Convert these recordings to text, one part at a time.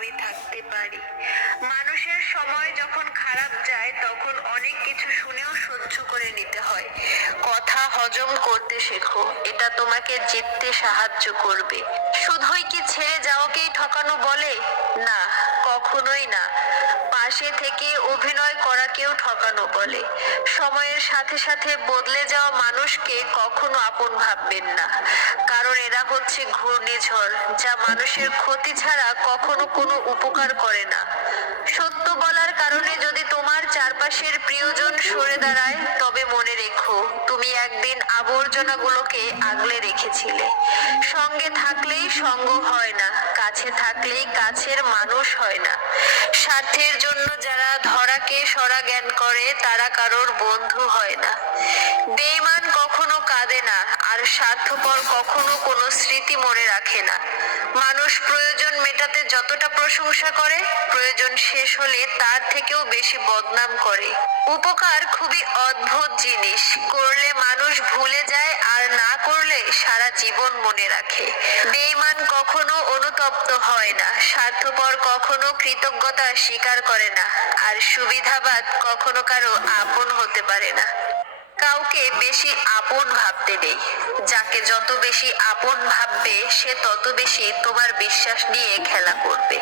আমি থাকতে পারি। মানুষের সময় যখন খারাপ যায় তখন অনেক কিছু শুনেও সহ্য করে নিতে হয়। কথা হজম করতে শেখো, এটা তোমাকে জিততে সাহায্য করবে। শুধুই কি ছেড়ে যাওয়াকেই ঠকানো বলে? না, কখনোই না। পাশে থেকে অভিনয় করাকেও ঠকানো বলে। সময়ের সাথে সাথে বদলে যাওয়া মানুষকে কখনো আপন ভাববেন না, কারণ এরা হচ্ছে ঘূর্ণিঝড়, যা মানুষের ক্ষতি ছাড়া কখনো কোনো উপকার করে না। সত্য বলার কারণে যদি তোমার চারপাশের প্রিয়জন সরে দাঁড়ায়, তবে মনে রেখো তুমি একদিন আবর্জনাগুলোকে আগলে রেখেছিলে। সঙ্গে থাকলেই সঙ্গ হয় না, কাছে থাকলেই কাছের মানুষ হয় না। স্বার্থের জন্য যারা ধরাকে সরা জ্ঞান করে, তারা কারোর বন্ধু হয় না। বেঈমান কখনো কাঁদে না, আর স্বার্থপর কখনো কোনো স্মৃতি মনে রাখে না। মানুষ প্রয়োজন মেটাতে যতটা প্রশংসা করে, প্রয়োজন শেষ হলে তার থেকেও বেশি বদনাম করে। উপকার খুবই অদ্ভুত জিনিস, করলে মানুষ ভুলে যায়, আর না করলে সারা জীবন মনে রাখে। বেঈমান কখনো অনুতপ্ত হয় না, স্বার্থপর কখনো কৃতজ্ঞতা স্বীকার করে না, আর সুবিধাবাদ কখনো কারো আপন হতে পারে না। কাউকে বেশি আপন ভাবতে নেই। যাকে যত বেশি আপন ভাববে, সে তত বেশি তোমার বিশ্বাস নিয়ে খেলা করবে।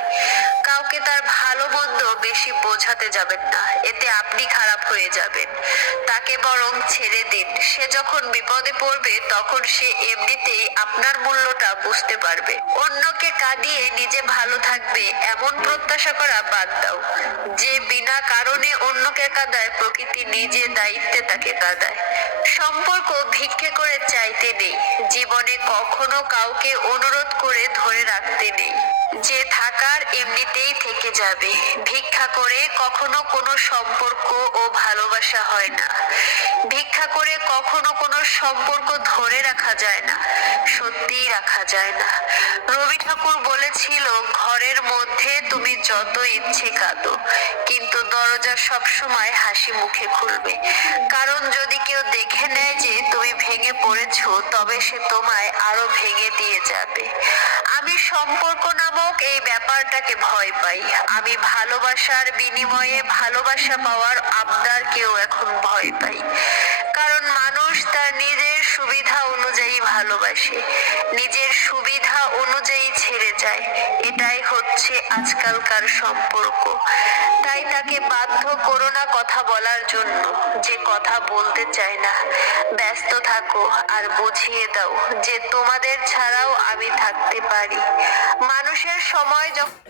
কাউকে তার ভালো মন্দ বেশি বোঝাতে যাবেন না, এতে আপনি খারাপ হয়ে যাবেন। তাকে বরং ছেড়ে দিন। সে যখন বিপদে পড়বে, তখন সে এমনিতেই আপনার মূল্যটা বুঝতে পারবে। অন্যকে কাঁদিয়ে নিজে ভালো থাকবে, এমন প্রত্যাশা করা বাদ দাও। যে বিনা কারণে অন্যকে কাঁদায়, প্রকৃতি নিজে দায়িত্বে তাকে কাঁদায়। সম্পর্ক ভিক্ষে করে চাইতে নেই। জীবনে কখনো কাউকে অনুরোধ করে ধরে রাখতে নেই। যে থাকার এমনিতেই থেকে যাবে। ভিক্ষা করে কখনো কোনো সম্পর্ক ও ভালোবাসা হয় না। ভিক্ষা করে কখনো কোনো সম্পর্ক ধরে রাখা যায় না, সত্যিই রাখা যায় না। রবি ঠাকুর বলেছিল, ঘরের মধ্যে তুমি যত ইচ্ছে কাঁদো, কিন্তু দরজা সবসময় হাসি মুখে খুলবে। কারণ যদি কেউ দেখে নেয় যে তুমি ভেঙে পড়েছো, তবে সে তোমায় আরো ভেঙে দিয়ে যাবে। আমি সম্পর্ক নামক এই ব্যাপারটাকে ভয় পাই। আমি ভালোবাসার বিনিময়ে ভালোবাসা পাওয়ার আবদারকেও এখন ভয় পাই। কারণ মানুষ তার নিজের সুবিধা অনুযায়ী ভালোবাসে, নিজের সুবিধা অনুযায়ী ছেড়ে যায়। এটাই হচ্ছে আজকালকার সম্পর্ক। তাই তাকে বাধ্য করো না কথা বলার জন্য, যে কথা বলতে চায় না। ব্যস্ত থাকো আর বুঝিয়ে দাও যে তোমাদের ছাড়াও আমি থাকতে পারি। মানুষের সময় যখন